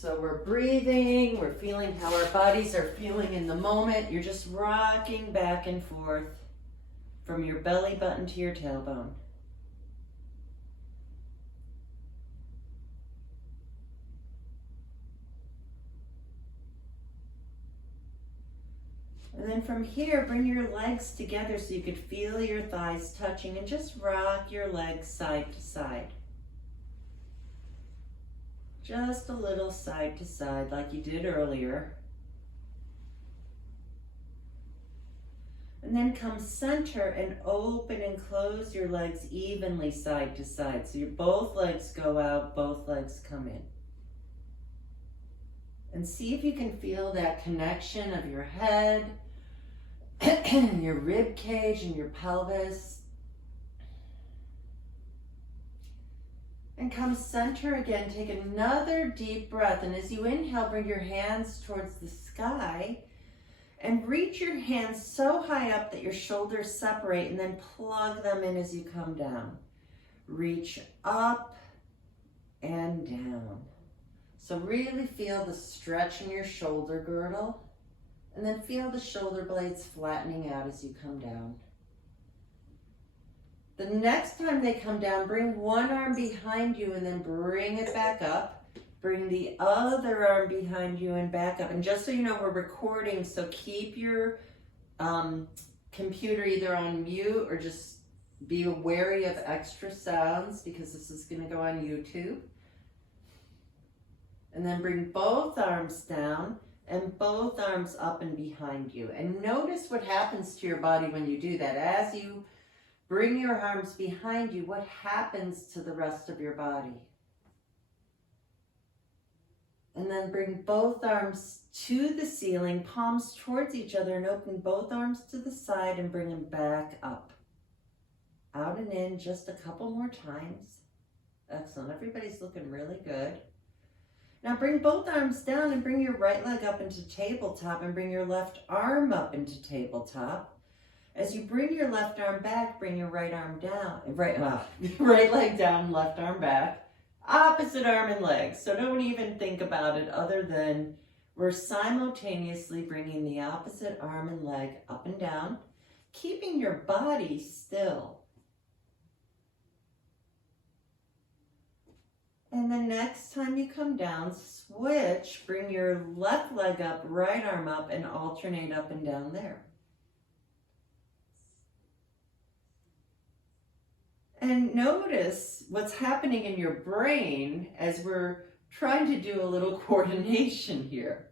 So we're breathing, we're feeling how our bodies are feeling in the moment. You're just rocking back and forth from your belly button to your tailbone. And then from here, bring your legs together so you could feel your thighs touching and just rock your legs side to side. Just a little side to side like you did earlier. And then come center and open and close your legs evenly side to side. So both legs go out, both legs come in. And see if you can feel that connection of your head, your rib cage and your pelvis. And come center again. Take another deep breath. And as you inhale, bring your hands towards the sky and reach your hands so high up that your shoulders separate, and then plug them in as you come down. Reach up and down. So really feel the stretch in your shoulder girdle, and then feel the shoulder blades flattening out as you come down. The next time they come down, bring one arm behind you and then bring it back up. Bring the other arm behind you and back up. And just so you know, we're recording, so keep your computer either on mute or just be wary of extra sounds because this is going to go on YouTube. And then bring both arms down and both arms up and behind you. And notice what happens to your body when you do that. As you bring your arms behind you, what happens to the rest of your body? And then bring both arms to the ceiling, palms towards each other, and open both arms to the side and bring them back up. Out and in just a couple more times. Excellent. Everybody's looking really good. Now bring both arms down and bring your right leg up into tabletop and bring your left arm up into tabletop. As you bring your left arm back, bring your right arm down. Right leg down, left arm back. Opposite arm and leg. So don't even think about it other than we're simultaneously bringing the opposite arm and leg up and down, keeping your body still. And the next time you come down, switch, bring your left leg up, right arm up, and alternate up and down there. And notice what's happening in your brain as we're trying to do a little coordination here.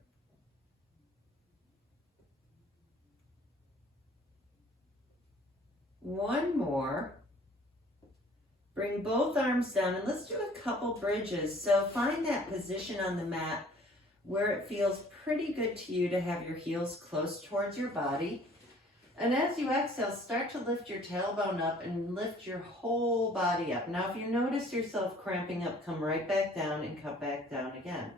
One more. Bring both arms down and let's do a couple bridges. So find that position on the mat where it feels pretty good to you to have your heels close towards your body. And as you exhale, start to lift your tailbone up and lift your whole body up. Now, if you notice yourself cramping up, come right back down and come back down again.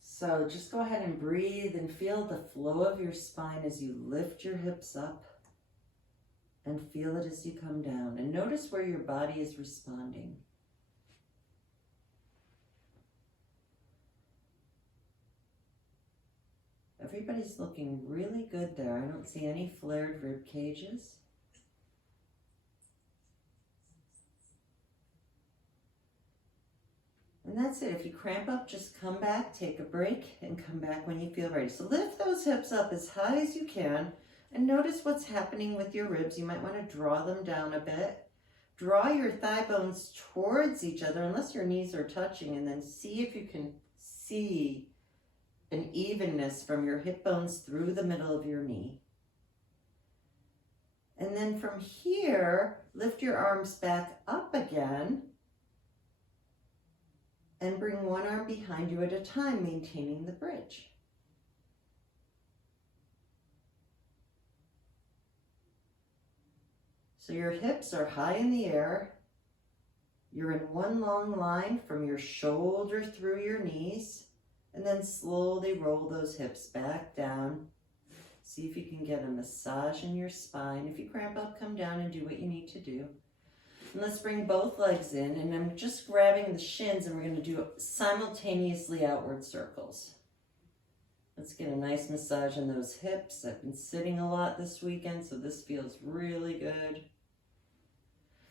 So just go ahead and breathe and feel the flow of your spine as you lift your hips up and feel it as you come down. And notice where your body is responding. Everybody's looking really good there. I don't see any flared rib cages. And that's it. If you cramp up, just come back, take a break, and come back when you feel ready. So lift those hips up as high as you can, and notice what's happening with your ribs. You might want to draw them down a bit. Draw your thigh bones towards each other, unless your knees are touching, and then see if you can see an evenness from your hip bones through the middle of your knee. And then from here, lift your arms back up again and bring one arm behind you at a time, maintaining the bridge. So your hips are high in the air. You're in one long line from your shoulder through your knees. And then slowly roll those hips back down. See if you can get a massage in your spine. If you cramp up, come down and do what you need to do. And let's bring both legs in, and I'm just grabbing the shins, and we're going to do simultaneously outward circles. Let's get a nice massage on those hips. I've been sitting a lot this weekend, so this feels really good.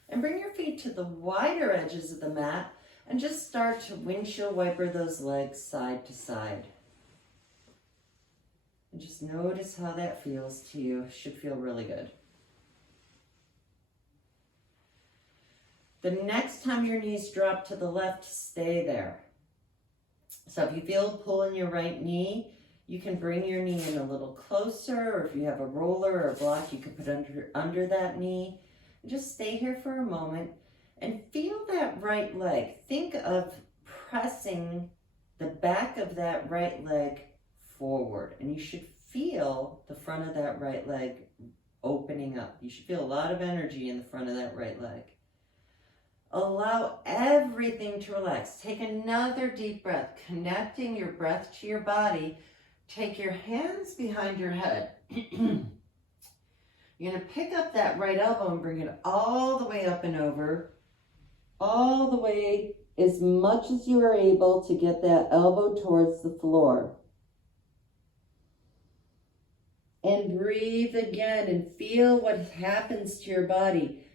And bring your feet to the wider edges of the mat and just start to windshield wiper those legs side to side. And just notice how that feels to you. Should feel really good. The next time your knees drop to the left, stay there. So if you feel a pull in your right knee, you can bring your knee in a little closer, or if you have a roller or a block, you can put under that knee. Just stay here for a moment and feel that right leg. Think of pressing the back of that right leg forward, and you should feel the front of that right leg opening up. You should feel a lot of energy in the front of that right leg. Allow everything to relax. Take another deep breath, connecting your breath to your body. Take your hands behind your head. You're going to pick up that right elbow and bring it all the way up and over. All the way, as much as you are able to get that elbow towards the floor. And breathe again and feel what happens to your body.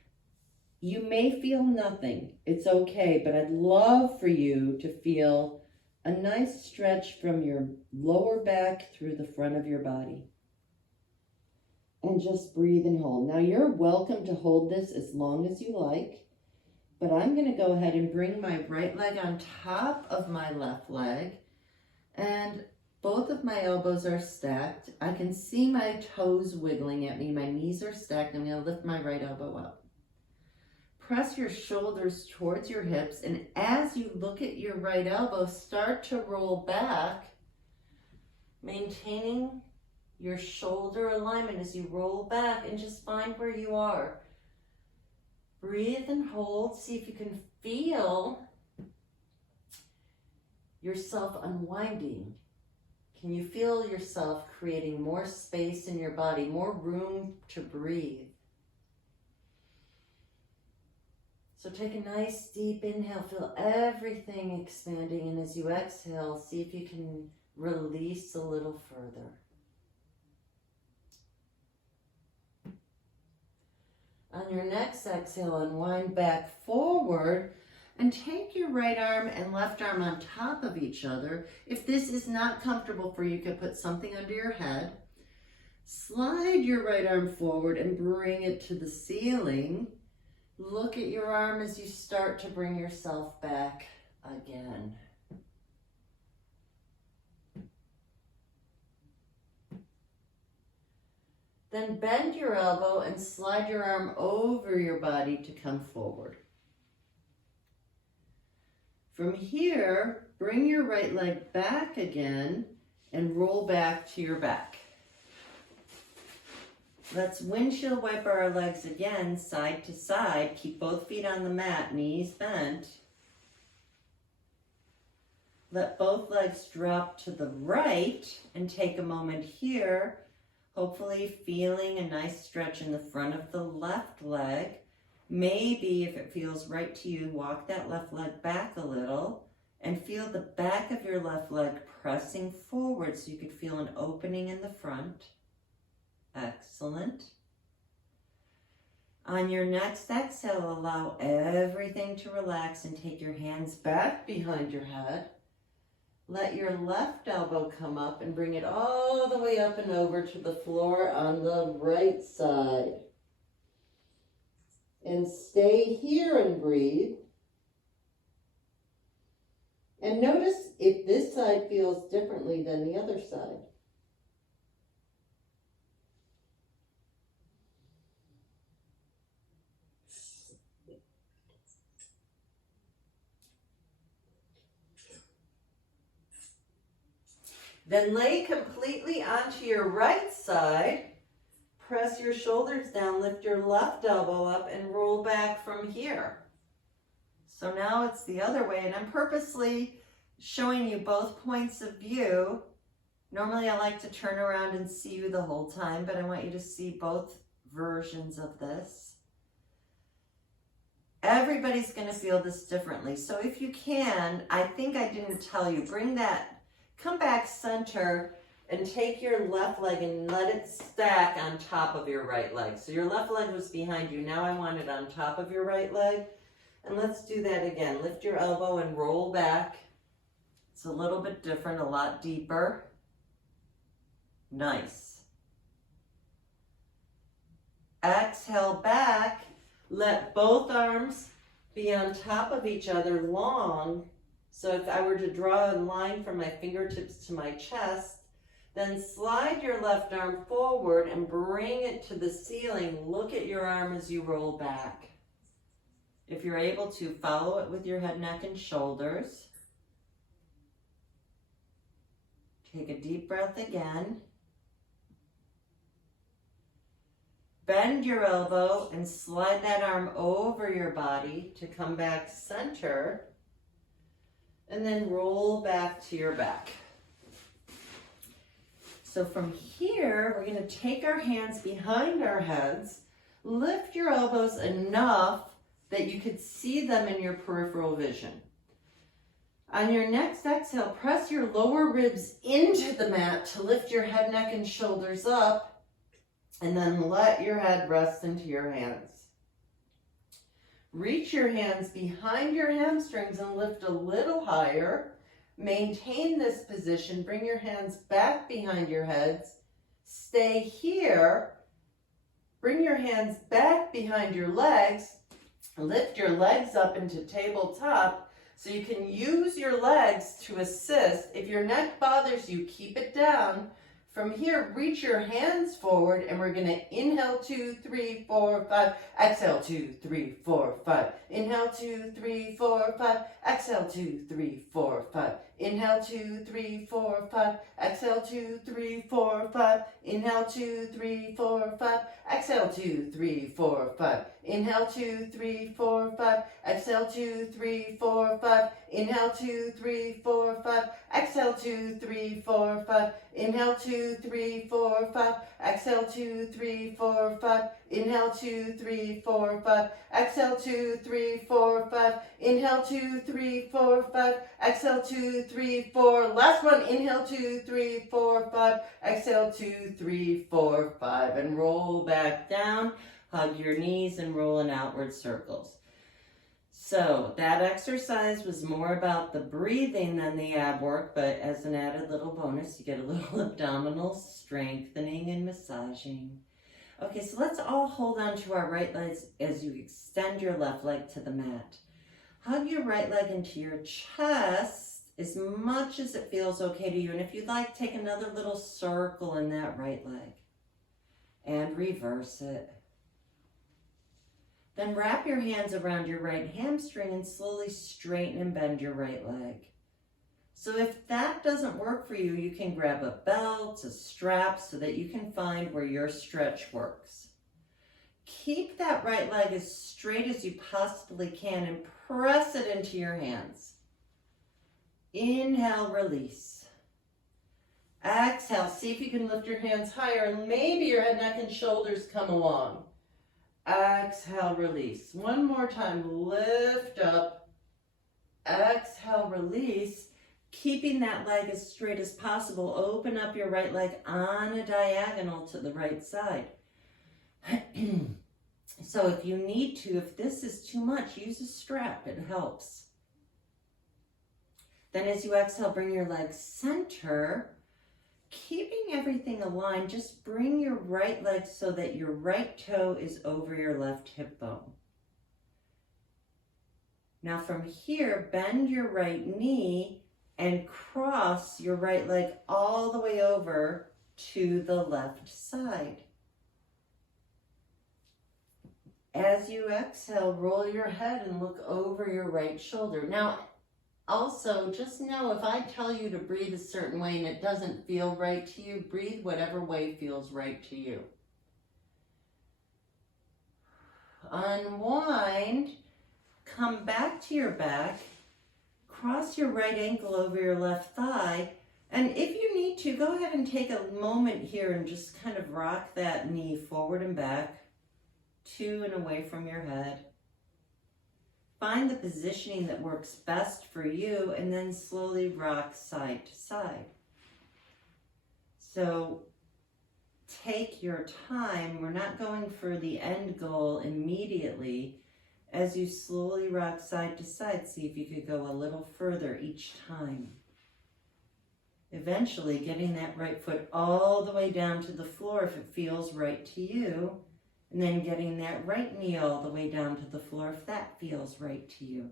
You may feel nothing. It's okay, but I'd love for you to feel a nice stretch from your lower back through the front of your body. And just breathe and hold. Now you're welcome to hold this as long as you like, but I'm going to go ahead and bring my right leg on top of my left leg, and both of my elbows are stacked. I can see my toes wiggling at me. My knees are stacked. I'm going to lift my right elbow up. Press your shoulders towards your hips, and as you look at your right elbow, start to roll back, maintaining your shoulder alignment as you roll back, and just find where you are. Breathe and hold. See if you can feel yourself unwinding. Can you feel yourself creating more space in your body, more room to breathe? So take a nice deep inhale, feel everything expanding, and as you exhale, see if you can release a little further. On your next exhale, unwind back forward and take your right arm and left arm on top of each other. If this is not comfortable for you, you can put something under your head. Slide your right arm forward and bring it to the ceiling. Look at your arm as you start to bring yourself back again. Then bend your elbow and slide your arm over your body to come forward. From here, bring your right leg back again and roll back to your back. Let's windshield wiper our legs again, side to side. Keep both feet on the mat, knees bent. Let both legs drop to the right and take a moment here, hopefully feeling a nice stretch in the front of the left leg. Maybe if it feels right to you, walk that left leg back a little and feel the back of your left leg pressing forward so you could feel an opening in the front. Excellent. On your next exhale, allow everything to relax and take your hands back behind your head. Let your left elbow come up and bring it all the way up and over to the floor on the right side. And stay here and breathe. And notice if this side feels differently than the other side. Then lay completely onto your right side. Press your shoulders down, lift your left elbow up, and roll back from here. So now it's the other way, and I'm purposely showing you both points of view. Normally I like to turn around and see you the whole time, but I want you to see both versions of this. Everybody's going to feel this differently. So if you can, I think I didn't tell you, come back center and take your left leg and let it stack on top of your right leg. So your left leg was behind you. Now I want it on top of your right leg. And let's do that again. Lift your elbow and roll back. It's a little bit different, a lot deeper. Nice. Exhale back. Let both arms be on top of each other long. So if I were to draw a line from my fingertips to my chest, then slide your left arm forward and bring it to the ceiling. Look at your arm as you roll back. If you're able to, follow it with your head, neck, and shoulders. Take a deep breath again. Bend your elbow and slide that arm over your body to come back center. And then roll back to your back. So from here, we're going to take our hands behind our heads. Lift your elbows enough that you could see them in your peripheral vision. On your next exhale, press your lower ribs into the mat to lift your head, neck, and shoulders up. And then let your head rest into your hands. Reach your hands behind your hamstrings and lift a little higher. Maintain this position. Bring your hands back behind your heads. Stay here. Bring your hands back behind your legs. Lift your legs up into tabletop so you can use your legs to assist. If your neck bothers you, keep it down. From here, reach your hands forward, and we're going to inhale 2, 3, 4, 5. Exhale 2, 3, 4, 5. Inhale 2, 3, 4, 5. Exhale 2, 3, 4, 5. Inhale 2, 3, 4, 5. Exhale 2, 3, 4, 5. Inhale 2, 3, 4, 5. Exhale 2, 3, 4, 5. Inhale 2, 3, 4, 5. Exhale 2, 3, 4, 5. Inhale 2, 3, 4, 5. Exhale 2, 3, 4, 5. Inhale 2, 3, 4, 5. Exhale 2, 3, 4, 5. Inhale 2, 3, 4, 5. Exhale 2, 3, 4, 5. Inhale 2, 3, 4, 5. Exhale 2, 3, 4. Last one. Inhale 2, 3, 4, 5. Exhale 2, 3, 4, 5. And roll back down. Hug your knees and roll in outward circles. So that exercise was more about the breathing than the ab work, but as an added little bonus, you get a little abdominal strengthening and massaging. Okay, so let's all hold on to our right legs as you extend your left leg to the mat. Hug your right leg into your chest as much as it feels okay to you. And if you'd like, take another little circle in that right leg and reverse it. Then wrap your hands around your right hamstring and slowly straighten and bend your right leg. So if that doesn't work for you, you can grab a belt, a strap, so that you can find where your stretch works. Keep that right leg as straight as you possibly can and press it into your hands. Inhale, release. Exhale, see if you can lift your hands higher and maybe your head, neck, and shoulders come along. Exhale, release. One more time, lift up. Exhale, release. Keeping that leg as straight as possible. Open up your right leg on a diagonal to the right side. So if you need to, if this is too much, use a strap. It helps. Then as you exhale, bring your legs center. Keeping everything aligned, just bring your right leg so that your right toe is over your left hip bone. Now from here, bend your right knee and cross your right leg all the way over to the left side. As you exhale, roll your head and look over your right shoulder. Now, also, just know if I tell you to breathe a certain way and it doesn't feel right to you, breathe whatever way feels right to you. Unwind, come back to your back, cross your right ankle over your left thigh, and if you need to, go ahead and take a moment here and just kind of rock that knee forward and back, to and away from your head. Find the positioning that works best for you and then slowly rock side to side. So take your time. We're not going for the end goal immediately. As you slowly rock side to side, see if you could go a little further each time. Eventually getting that right foot all the way down to the floor if it feels right to you. And then getting that right knee all the way down to the floor if that feels right to you.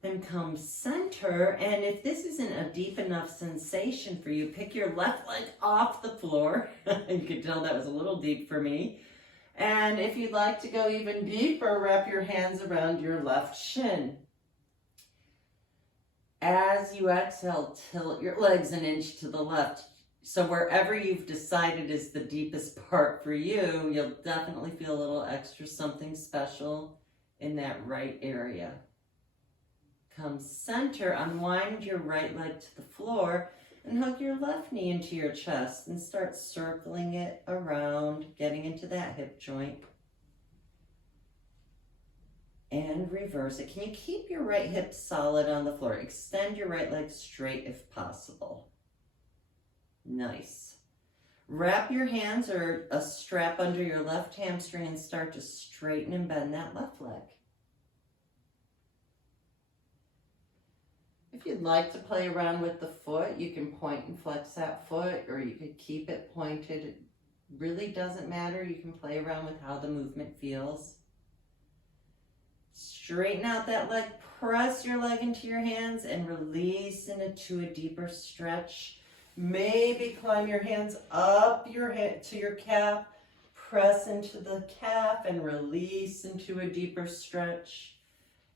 Then come center, and if this isn't a deep enough sensation for you, pick your left leg off the floor. You can tell that was a little deep for me. And if you'd like to go even deeper, wrap your hands around your left shin. As you exhale, tilt your legs an inch to the left. So wherever you've decided is the deepest part for you, you'll definitely feel a little extra something special in that right area. Come center, unwind your right leg to the floor and hug your left knee into your chest and start circling it around, getting into that hip joint. And reverse it. Can you keep your right hip solid on the floor? Extend your right leg straight if possible. Nice. Wrap your hands or a strap under your left hamstring and start to straighten and bend that left leg. If you'd like to play around with the foot, you can point and flex that foot, or you could keep it pointed. It really doesn't matter. You can play around with how the movement feels. Straighten out that leg, press your leg into your hands and release into a deeper stretch. Maybe climb your hands up your head to your calf, press into the calf and release into a deeper stretch.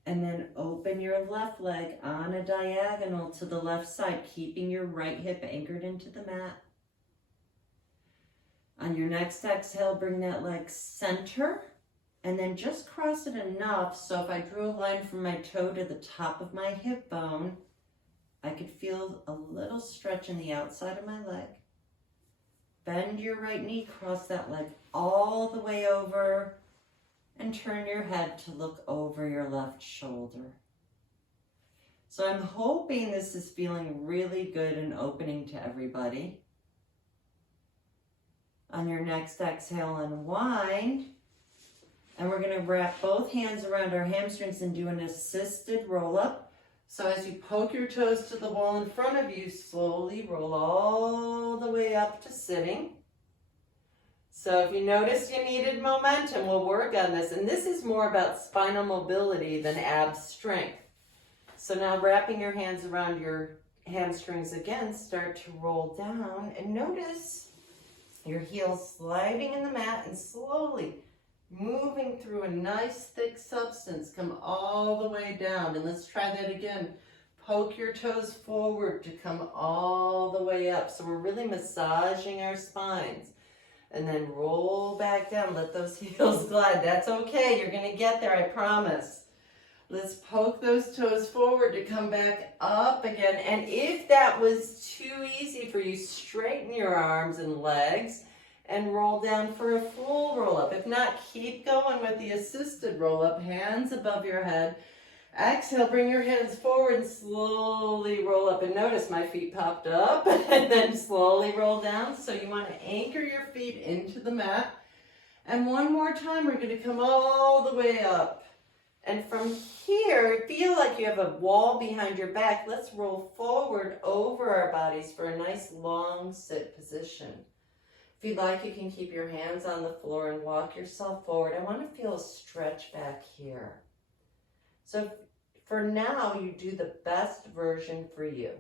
And then open your left leg on a diagonal to the left side, keeping your right hip anchored into the mat. On your next exhale, bring that leg center and then just cross it enough so if I drew a line from my toe to the top of my hip bone, I could feel a little stretch in the outside of my leg. Bend your right knee, cross that leg all the way over, and turn your head to look over your left shoulder. So I'm hoping this is feeling really good and opening to everybody. On your next exhale, unwind. And we're going to wrap both hands around our hamstrings and do an assisted roll-up. So as you poke your toes to the wall in front of you, slowly roll all the way up to sitting. So if you notice you needed momentum, we'll work on this. And this is more about spinal mobility than ab strength. So now wrapping your hands around your hamstrings again, start to roll down and notice your heels sliding in the mat and slowly moving through a nice thick substance. Come all the way down. And let's try that again. Poke your toes forward to come all the way up. So we're really massaging our spines. And then roll back down. Let those heels glide. That's okay. You're going to get there, I promise. Let's poke those toes forward to come back up again. And if that was too easy for you, straighten your arms and legs and roll down for a full roll up. If not, keep going with the assisted roll up. Hands above your head. Exhale, bring your hands forward and slowly roll up. And notice my feet popped up and then slowly roll down. So you want to anchor your feet into the mat. And one more time, we're going to come all the way up. And from here, feel like you have a wall behind your back. Let's roll forward over our bodies for a nice long sit position. If you'd like, you can keep your hands on the floor and walk yourself forward. I want to feel a stretch back here. So for now, you do the best version for you.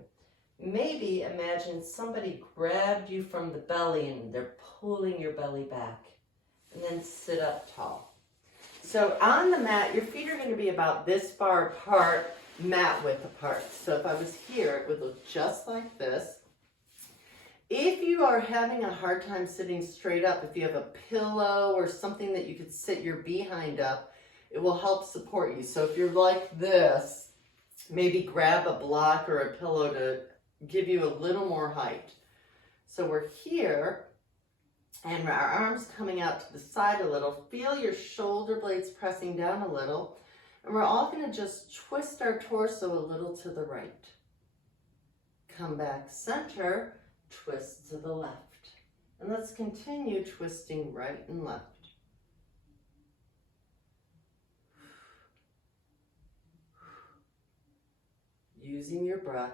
Maybe imagine somebody grabbed you from the belly and they're pulling your belly back. And then sit up tall. So on the mat, your feet are going to be about this far apart, mat width apart. So if I was here, it would look just like this. If you are having a hard time sitting straight up, if you have a pillow or something that you could sit your behind up, it will help support you. So if you're like this, maybe grab a block or a pillow to give you a little more height. So we're here, And our arms coming out to the side a little. Feel your shoulder blades pressing down a little. And we're all going to just twist our torso a little to the right. Come back center, twist to the left. And let's continue twisting right and left. Using your breath.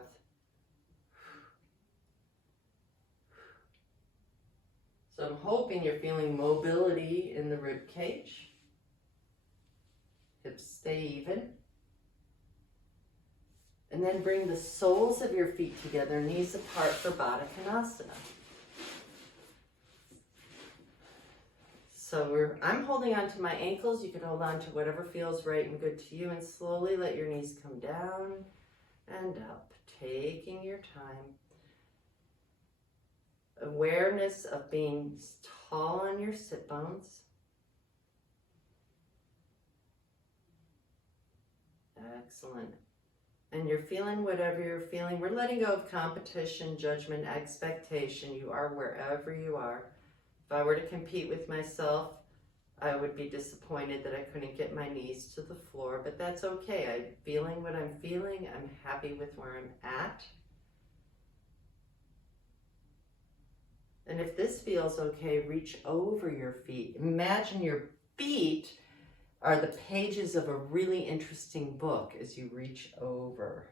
So I'm hoping you're feeling mobility in the rib cage. Hips stay even. And then bring the soles of your feet together, knees apart for Baddha Konasana. So I'm holding on to my ankles. You can hold on to whatever feels right and good to you, and slowly let your knees come down and up, taking your time. Awareness of being tall on your sit bones. Excellent. And you're feeling whatever you're feeling. We're letting go of competition, judgment, expectation. You are wherever you are. If I were to compete with myself, I would be disappointed that I couldn't get my knees to the floor, but that's okay. I'm feeling what I'm feeling. I'm happy with where I'm at. And if this feels okay, reach over your feet. Imagine your feet are the pages of a really interesting book as you reach over.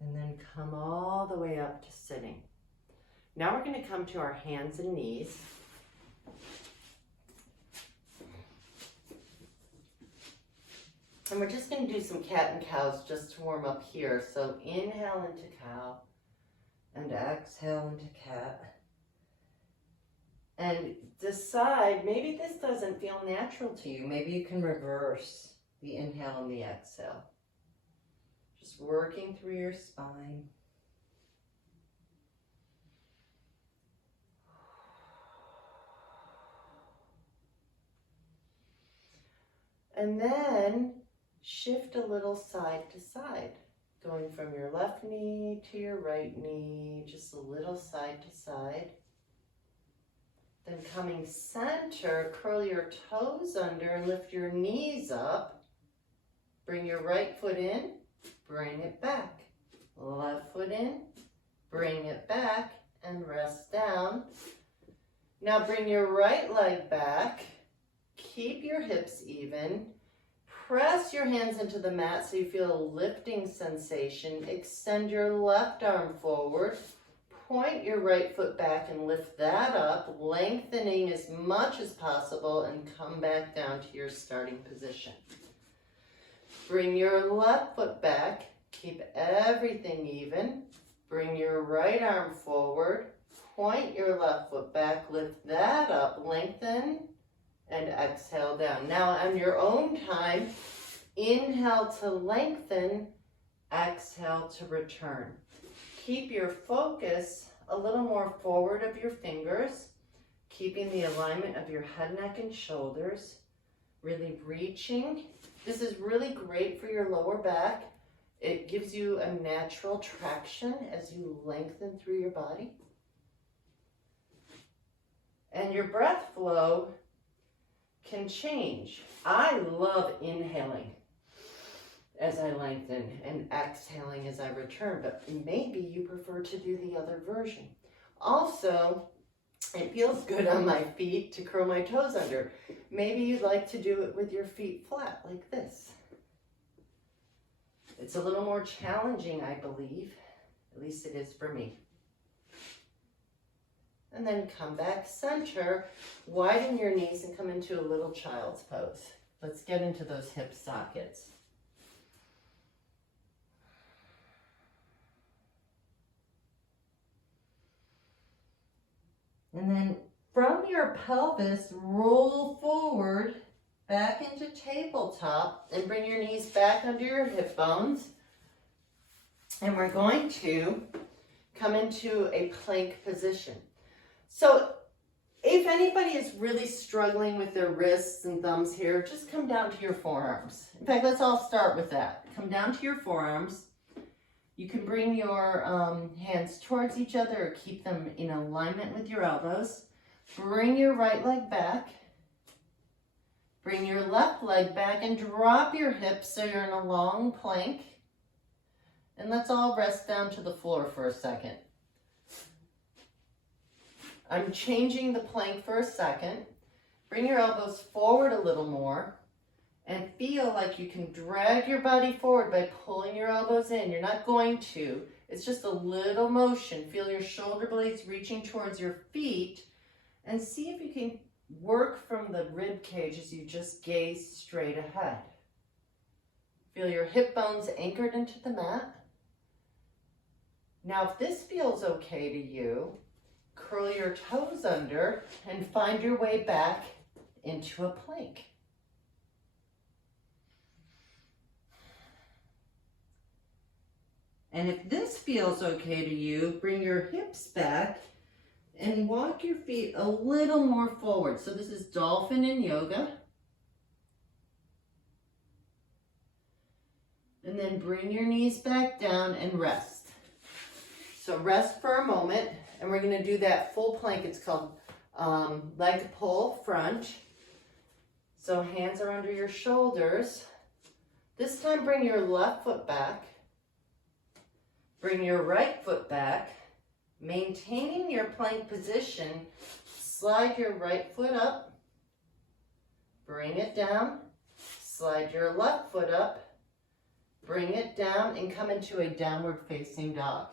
And then come all the way up to sitting. Now we're going to come to our hands and knees. And we're just going to do some cat and cows just to warm up here. So inhale into cow and exhale into cat. And decide, maybe this doesn't feel natural to you. Maybe you can reverse the inhale and the exhale. Just working through your spine. And then shift a little side to side, going from your left knee to your right knee, just a little side to side. Then coming center, curl your toes under and lift your knees up. Bring your right foot in, bring it back. Left foot in, bring it back, and rest down. Now bring your right leg back. Keep your hips even. Press your hands into the mat so you feel a lifting sensation. Extend your left arm forward. Point your right foot back and lift that up, lengthening as much as possible, and come back down to your starting position. Bring your left foot back. Keep everything even. Bring your right arm forward. Point your left foot back. Lift that up, lengthen, and exhale down. Now on your own time, inhale to lengthen, exhale to return. Keep your focus a little more forward of your fingers, keeping the alignment of your head, neck, and shoulders, really reaching. This is really great for your lower back. It gives you a natural traction as you lengthen through your body. And your breath flow can change. I love inhaling as I lengthen and exhaling as I return, but maybe you prefer to do the other version. Also, it feels good on my feet to curl my toes under. Maybe you'd like to do it with your feet flat like this. It's a little more challenging, I believe. At least it is for me. And then come back center, widen your knees and come into a little child's pose. Let's get into those hip sockets. And then from your pelvis, roll forward, back into tabletop, and bring your knees back under your hip bones. And we're going to come into a plank position. So If anybody is really struggling with their wrists and thumbs here, just come down to your forearms. In fact, let's all start with that. Come down to your forearms. You can bring your hands towards each other or keep them in alignment with your elbows. Bring your right leg back. Bring your left leg back and drop your hips so you're in a long plank. And let's all rest down to the floor for a second. I'm changing the plank for a second. Bring your elbows forward a little more and feel like you can drag your body forward by pulling your elbows in. You're not going to. It's just a little motion. Feel your shoulder blades reaching towards your feet and see if you can work from the rib cage as you just gaze straight ahead. Feel your hip bones anchored into the mat. Now, if this feels okay to you, curl your toes under and find your way back into a plank. And if this feels okay to you, bring your hips back and walk your feet a little more forward. So this is dolphin in yoga. And then bring your knees back down and rest. So rest for a moment, and we're going to do that full plank. It's called leg pull front. So hands are under your shoulders. This time bring your left foot back. Bring your right foot back. Maintaining your plank position, slide your right foot up. Bring it down. Slide your left foot up. Bring it down and come into a downward facing dog.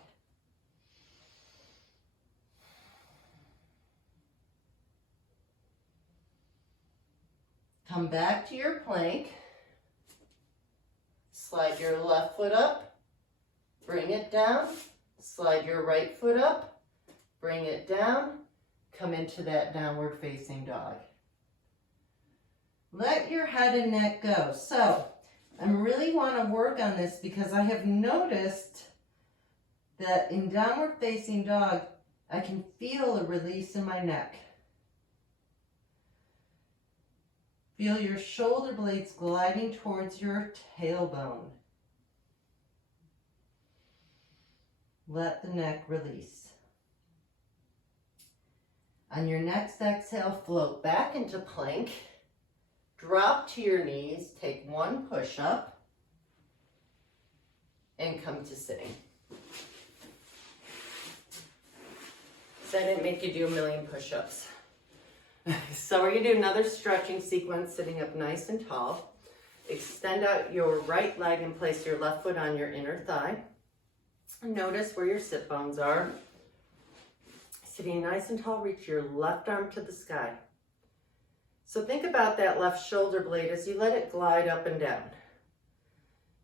Come back to your plank. Slide your left foot up. Bring it down. Slide your right foot up. Bring it down. Come into that downward facing dog. Let your head and neck go. So, I really want to work on this because I have noticed that in downward facing dog, I can feel a release in my neck. Feel your shoulder blades gliding towards your tailbone. Let the neck release. On your next exhale, float back into plank. Drop to your knees, take one push-up, and come to sitting. So I didn't make you do a million push-ups. So we're going to do another stretching sequence, sitting up nice and tall. Extend out your right leg and place your left foot on your inner thigh. Notice where your sit bones are. Sitting nice and tall, reach your left arm to the sky. So think about that left shoulder blade as you let it glide up and down.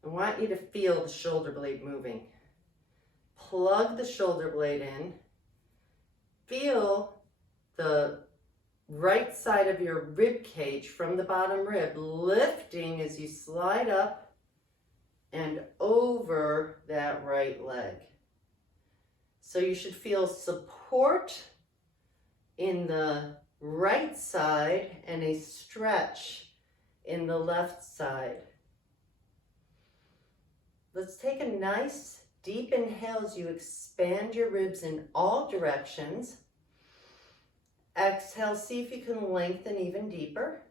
I want you to feel the shoulder blade moving. Plug the shoulder blade in. Feel the right side of your rib cage from the bottom rib lifting as you slide up and over that right leg. So you should feel support in the right side and a stretch in the left side. Let's take a nice deep inhale as you expand your ribs in all directions. Exhale, see if you can lengthen even deeper.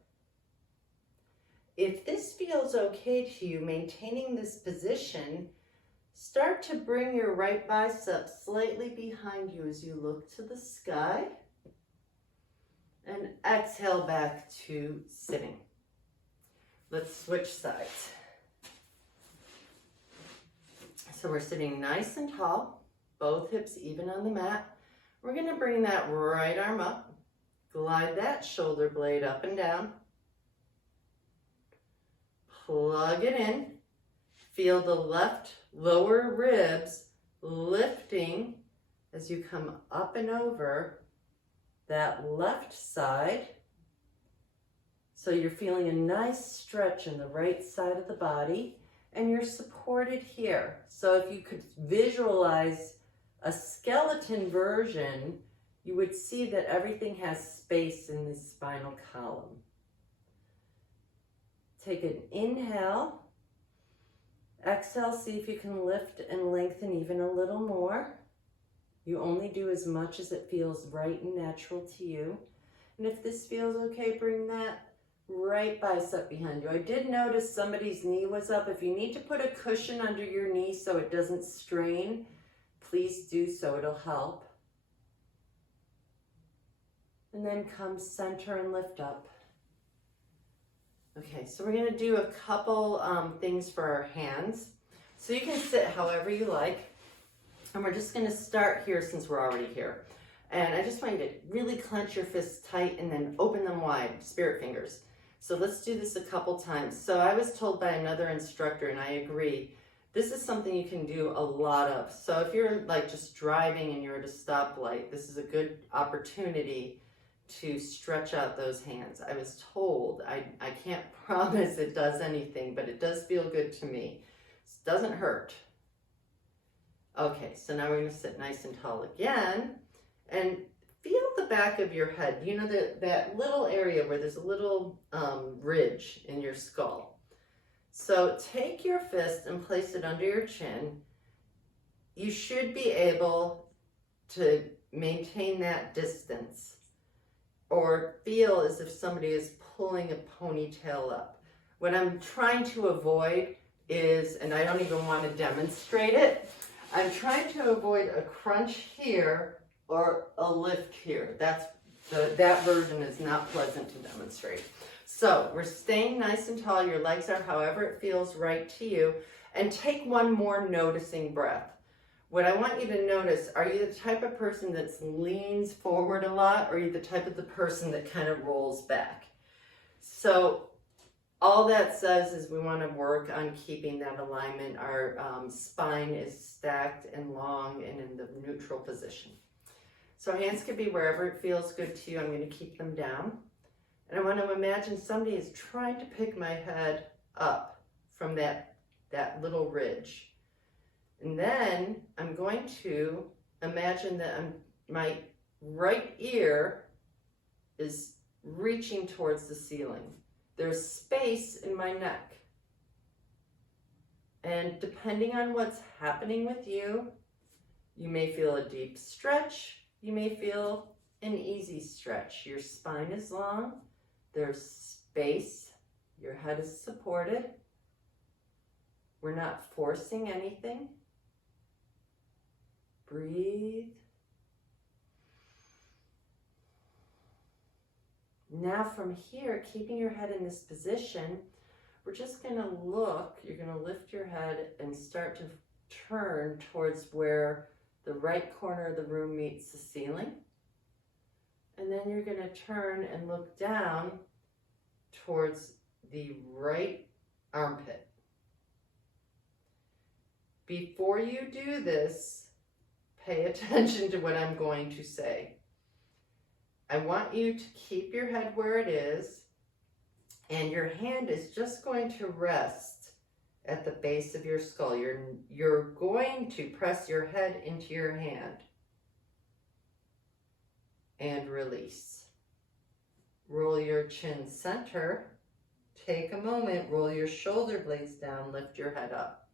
If this feels okay to you, maintaining this position, start to bring your right bicep slightly behind you as you look to the sky. And exhale back to sitting. Let's switch sides. So we're sitting nice and tall, both hips even on the mat. We're going to bring that right arm up. Glide that shoulder blade up and down. Plug it in. Feel the left lower ribs lifting as you come up and over that left side. So you're feeling a nice stretch in the right side of the body and you're supported here. So if you could visualize a skeleton version, you would see that everything has space in the spinal column. Take an inhale. Exhale, see if you can lift and lengthen even a little more. You only do as much as it feels right and natural to you. And if this feels okay, bring that right bicep behind you. I did notice somebody's knee was up. If you need to put a cushion under your knee so it doesn't strain, please do so, it'll help. And then come center and lift up. Okay, so we're gonna do a couple things for our hands. So you can sit however you like. And we're just gonna start here since we're already here. And I just want you to really clench your fists tight and then open them wide, spirit fingers. So let's do this a couple times. So I was told by another instructor, and I agree, this is something you can do a lot of. So if you're like just driving and you're at a stoplight, this is a good opportunity to stretch out those hands. I was told, I can't promise it does anything, but it does feel good to me. It doesn't hurt. Okay, so now we're gonna sit nice and tall again and feel the back of your head. You know that little area where there's a little ridge in your skull. So take your fist and place it under your chin. You should be able to maintain that distance or feel as if somebody is pulling a ponytail up. What I'm trying to avoid is, and I don't even want to demonstrate it, I'm trying to avoid a crunch here or a lift here. That version is not pleasant to demonstrate. So we're staying nice and tall. Your legs are however it feels right to you. And take one more noticing breath. What I want you to notice, are you the type of person that leans forward a lot, or are you the type of the person that kind of rolls back? So all that says is we want to work on keeping that alignment. Our spine is stacked and long and in the neutral position. So hands could be wherever it feels good to you. I'm going to keep them down. And I want to imagine somebody is trying to pick my head up from that little ridge. And then I'm going to imagine that my right ear is reaching towards the ceiling. There's space in my neck. And depending on what's happening with you, you may feel a deep stretch. You may feel an easy stretch. Your spine is long. There's space. Your head is supported. We're not forcing anything. Breathe. Now from here, keeping your head in this position, we're just going to look, you're going to lift your head and start to turn towards where the right corner of the room meets the ceiling. And then you're going to turn and look down towards the right armpit. Before you do this, pay attention to what I'm going to say. I want you to keep your head where it is, and your hand is just going to rest at the base of your skull. You're going to press your head into your hand and release. Roll your chin center. Take a moment, roll your shoulder blades down, lift your head up.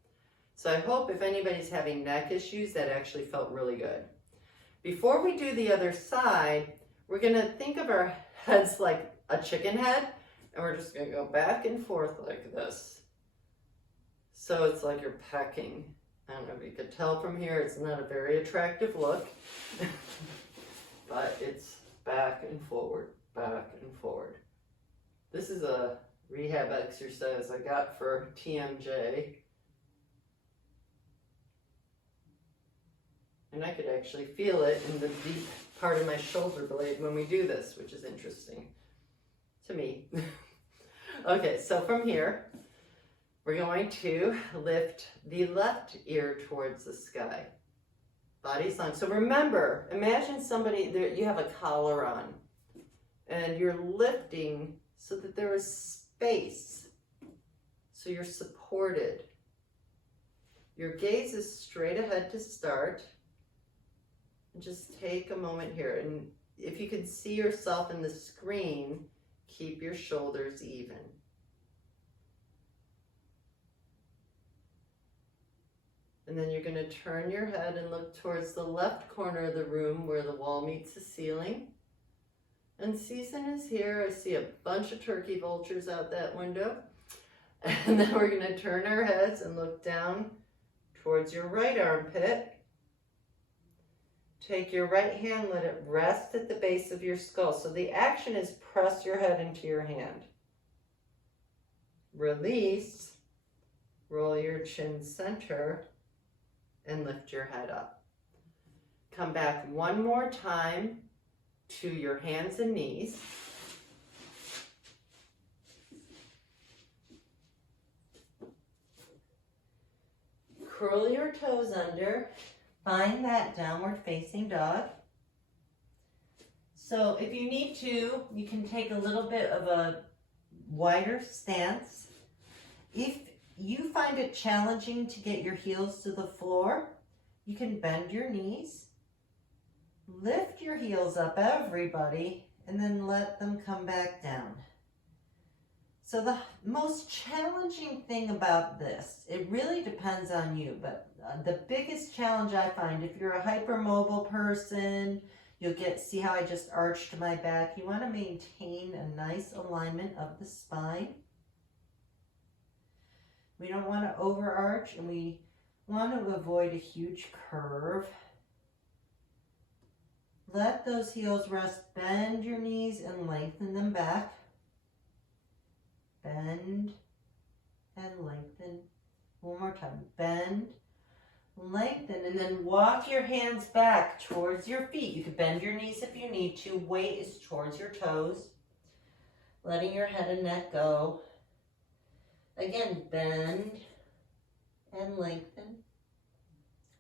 So I hope if anybody's having neck issues, that actually felt really good. Before we do the other side, we're going to think of our heads like a chicken head, and we're just going to go back and forth like this. So it's like you're pecking. I don't know if you could tell from here, it's not a very attractive look, but it's back and forward, back and forward. This is a rehab exercise I got for TMJ. And I could actually feel it in the deep part of my shoulder blade when we do this, which is interesting to me. Okay, so from here, we're going to lift the left ear towards the sky. Body's long. So remember, imagine somebody, you have a collar on, and you're lifting so that there is space, so you're supported. Your gaze is straight ahead to start. And just take a moment here. And if you can see yourself in the screen, keep your shoulders even. And then you're going to turn your head and look towards the left corner of the room where the wall meets the ceiling. And season is here. I see a bunch of turkey vultures out that window. And then we're going to turn our heads and look down towards your right armpit. Take your right hand, let it rest at the base of your skull. So the action is press your head into your hand. Release, roll your chin center, and lift your head up. Come back one more time to your hands and knees. Curl your toes under. Find that downward facing dog. So if you need to, you can take a little bit of a wider stance. If you find it challenging to get your heels to the floor, you can bend your knees, lift your heels up, everybody, and then let them come back down. So the most challenging thing about this, it really depends on you, but the biggest challenge I find, if you're a hypermobile person, you'll see how I just arched my back. You want to maintain a nice alignment of the spine. We don't want to overarch, and we want to avoid a huge curve. Let those heels rest. Bend your knees and lengthen them back. Bend and lengthen. One more time. Bend, lengthen, and then walk your hands back towards your feet. You can bend your knees if you need to. Weight is towards your toes. Letting your head and neck go. Again, bend and lengthen.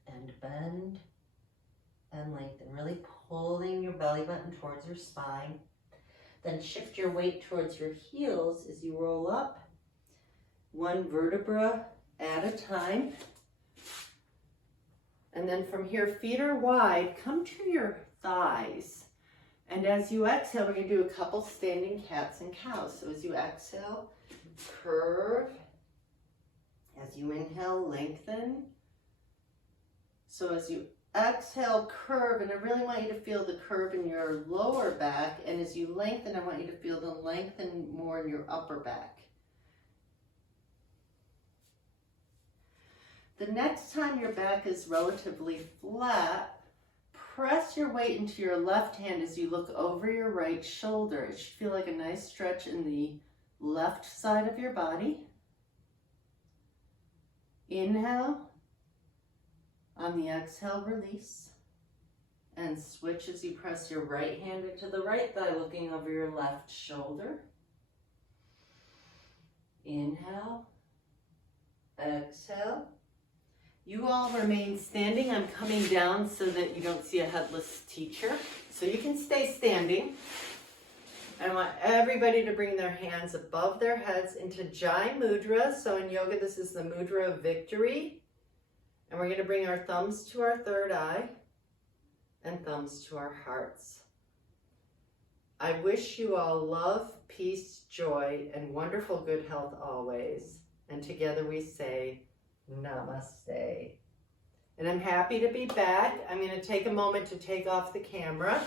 And bend and lengthen. Really pulling your belly button towards your spine. Then shift your weight towards your heels as you roll up, one vertebra at a time. And then from here, feet are wide, come to your thighs. And as you exhale, we're going to do a couple standing cats and cows. So as you exhale, curve. As you inhale, lengthen. So as you exhale, curve, and I really want you to feel the curve in your lower back, and as you lengthen, I want you to feel the lengthen more in your upper back. The next time your back is relatively flat, press your weight into your left hand as you look over your right shoulder. It should feel like a nice stretch in the left side of your body. Inhale. On the exhale, release, and switch as you press your right hand into the right thigh, looking over your left shoulder. Inhale, exhale. You all remain standing. I'm coming down so that you don't see a headless teacher. So you can stay standing. I want everybody to bring their hands above their heads into Jai Mudra. So in yoga, this is the mudra of victory. And we're going to bring our thumbs to our third eye and thumbs to our hearts. I wish you all love, peace, joy, and wonderful good health always. And together we say, Namaste. And I'm happy to be back. I'm going to take a moment to take off the camera.